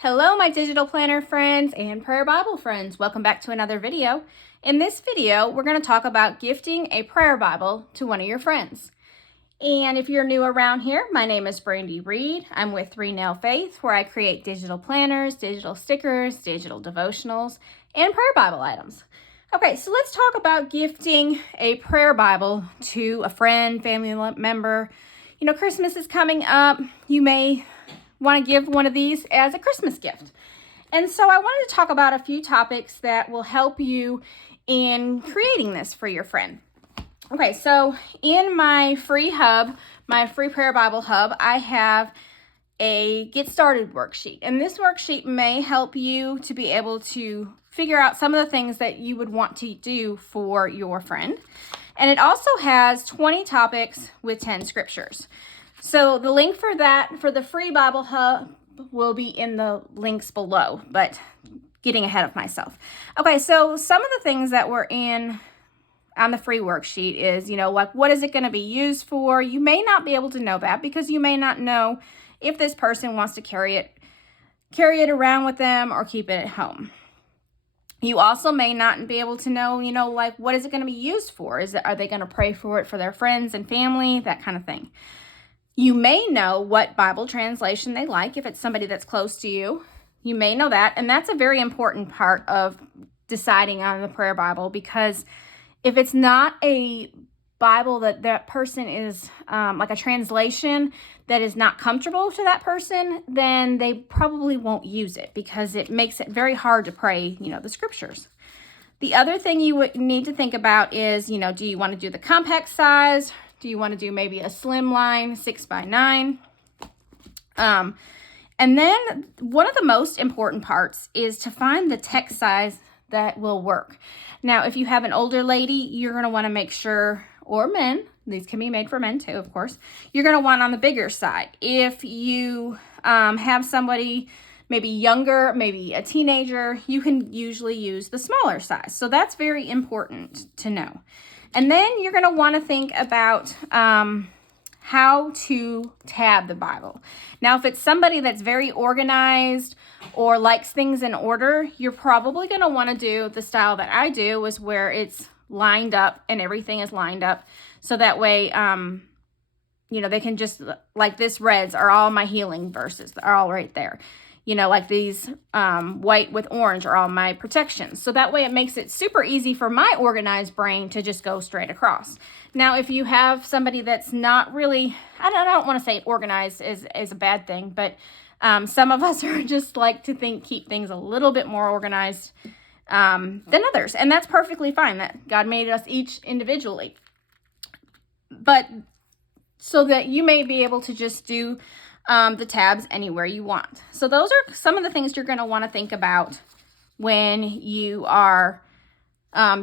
Hello, my digital planner friends and prayer Bible friends. Welcome back to another video. In this video, we're going to talk about gifting a prayer Bible to one of your friends. And if you're new around here, my name is Brandy Reed. I'm with 3 Nail Faith, where I create digital planners, digital stickers, digital devotionals, and prayer Bible items. Okay, so let's talk about gifting a prayer Bible to a friend, family member. You know, Christmas is coming up. You may want to give one of these as a Christmas gift. And so I wanted to talk about a few topics that will help you in creating this for your friend. Okay, so in my free hub, my free prayer Bible hub, I have a get started worksheet. And this worksheet may help you to be able to figure out some of the things that you would want to do for your friend. And it also has 20 topics with 10 scriptures. So the link for that, for the free Bible hub, will be in the links below, but getting ahead of myself. Okay, so some of the things that were in on the free worksheet is, like what is it going to be used for? You may not be able to know that because you may not know if this person wants to carry it around with them or keep it at home. You also may not be able to know, like what is it going to be used for? Are they going to pray for it for their friends and family, that kind of thing. You may know what Bible translation they like if it's somebody that's close to you. You may know that, and that's a very important part of deciding on the prayer Bible, because if it's not a Bible that person is like a translation that is not comfortable to that person, then they probably won't use it because it makes it very hard to pray, the scriptures. The other thing you would need to think about is, do you want to do the compact size? Do you want to do maybe a slimline 6x9? And then one of the most important parts is to find the text size that will work. Now, if you have an older lady, you're going to want to make sure, or men, these can be made for men too, of course, you're going to want on the bigger side. If you have somebody maybe younger, maybe a teenager, you can usually use the smaller size. So that's very important to know. And then you're going to want to think about how to tab the Bible. Now, if it's somebody that's very organized or likes things in order, you're probably going to want to do the style that I do, is where it's lined up and everything is lined up. So that way, they can just, like this reds are all my healing verses. They're all right there. Like these white with orange are all my protections. So that way it makes it super easy for my organized brain to just go straight across. Now, if you have somebody that's not really, I don't want to say organized is a bad thing, but some of us are just like to keep things a little bit more organized than others. And that's perfectly fine. That God made us each individually. But so that you may be able to just do the tabs anywhere you want. So those are some of the things you're going to want to think about when you are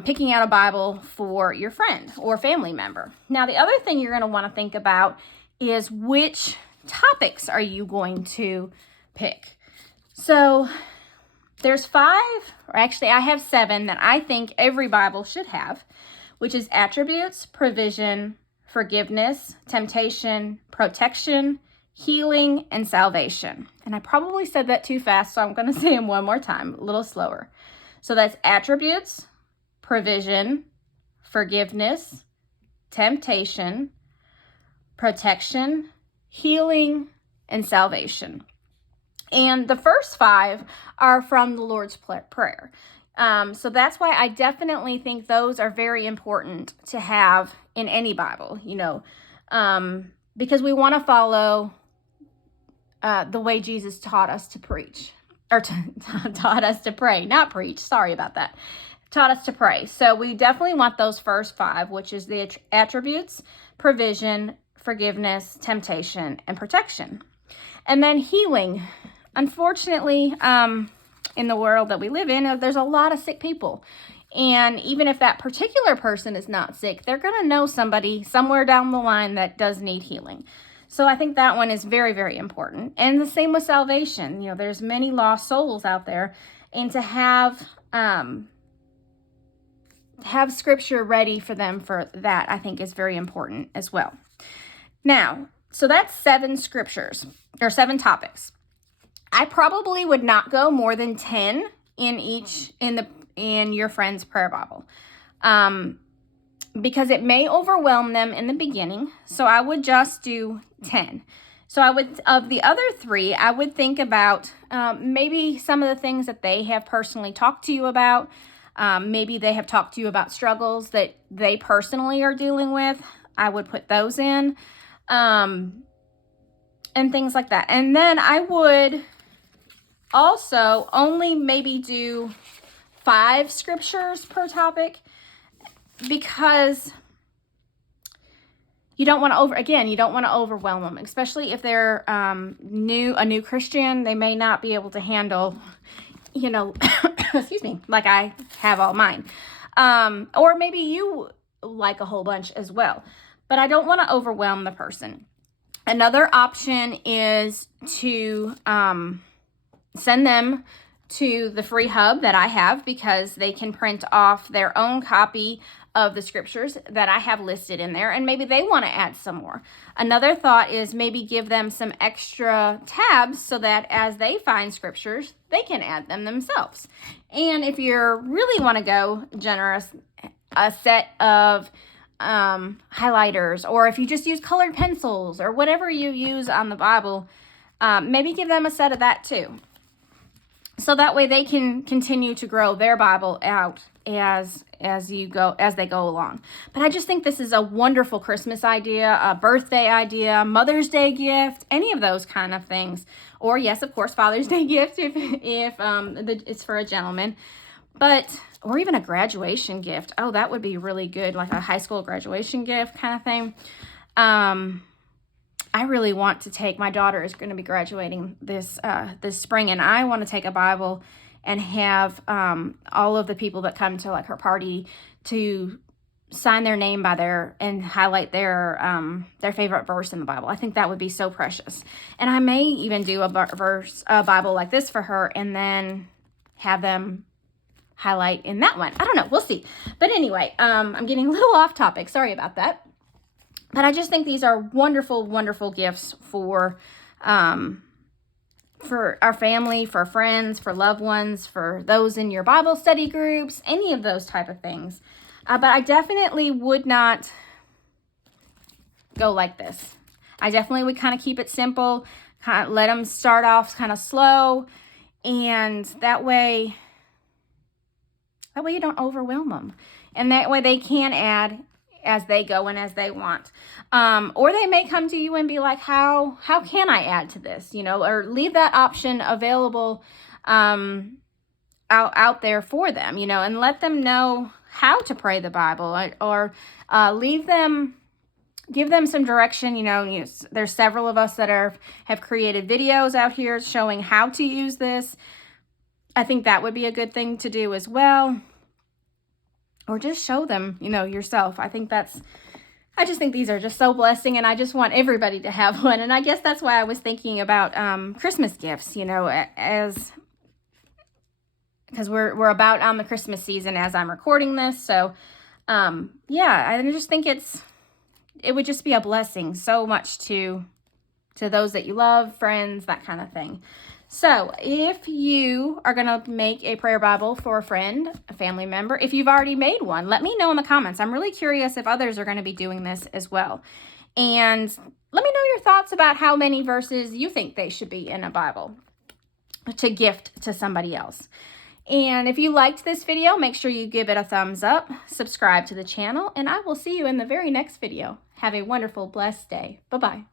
picking out a Bible for your friend or family member. Now, the other thing you're going to want to think about is which topics are you going to pick. So there's 5, or actually I have 7 that I think every Bible should have, which is attributes, provision, forgiveness, temptation, protection, healing, and salvation. And I probably said that too fast, so I'm going to say them one more time, a little slower. So that's attributes, provision, forgiveness, temptation, protection, healing, and salvation. And the first 5 are from the Lord's Prayer. So that's why I definitely think those are very important to have in any Bible, because we want to follow the way Jesus taught us to preach, or taught us to pray, not preach. Sorry about that. Taught us to pray. So we definitely want those first 5, which is the attributes, provision, forgiveness, temptation, and protection. And then healing. Unfortunately, in the world that we live in, there's a lot of sick people. And even if that particular person is not sick, they're going to know somebody somewhere down the line that does need healing. So I think that one is very, very important. And the same with salvation. There's many lost souls out there. And to have scripture ready for them for that, I think is very important as well. Now, so that's 7 scriptures, or 7 topics. I probably would not go more than 10 in your friend's prayer Bible. Because it may overwhelm them in the beginning. So I would just do 10. So of the other 3, I would think about maybe some of the things that they have personally talked to you about. Maybe they have talked to you about struggles that they personally are dealing with. I would put those in, and things like that. And then I would also only maybe do 5 scriptures per topic, because you don't want to you don't want to overwhelm them, especially if they're a new Christian. They may not be able to handle, excuse me, like I have all mine. Or maybe you like a whole bunch as well, but I don't want to overwhelm the person. Another option is to send them to the free hub that I have, because they can print off their own copy of the scriptures that I have listed in there, and maybe they want to add some more. Another thought is maybe give them some extra tabs so that as they find scriptures, they can add them themselves. And if you really want to go generous, a set of highlighters, or if you just use colored pencils or whatever you use on the Bible, maybe give them a set of that too. So that way they can continue to grow their Bible out as they go along. But I just think this is a wonderful Christmas idea, a birthday idea, Mother's Day gift, any of those kind of things. Or yes, of course, Father's Day gift if it's for a gentleman. Or even a graduation gift. Oh, that would be really good, like a high school graduation gift kind of thing. I really want to take, my daughter is going to be graduating this spring, and I want to take a Bible and have all of the people that come to like her party to sign their name and highlight their favorite verse in the Bible. I think that would be so precious. And I may even do a Bible like this for her, and then have them highlight in that one. I don't know. We'll see. But anyway, I'm getting a little off topic. Sorry about that. But I just think these are wonderful, wonderful gifts for our family, for friends, for loved ones, for those in your Bible study groups, any of those type of things. But I definitely would not go like this. I definitely would kind of keep it simple, kind of let them start off kind of slow, and that way you don't overwhelm them. And that way they can add as they go and as they want. Or they may come to you and be like, how can I add to this? Or leave that option available out there for them, and let them know how to pray the Bible, or give them some direction. There's several of us that have created videos out here showing how to use this. I think that would be a good thing to do as well. Or just show them, yourself. I just think these are just so blessing, and I just want everybody to have one. And I guess that's why I was thinking about Christmas gifts, because we're about on the Christmas season as I'm recording this. So, yeah, I just think it would just be a blessing so much to those that you love, friends, that kind of thing. So if you are going to make a prayer Bible for a friend, a family member, if you've already made one, let me know in the comments. I'm really curious if others are going to be doing this as well. And let me know your thoughts about how many verses you think they should be in a Bible to gift to somebody else. And if you liked this video, make sure you give it a thumbs up, subscribe to the channel, and I will see you in the very next video. Have a wonderful, blessed day. Bye-bye.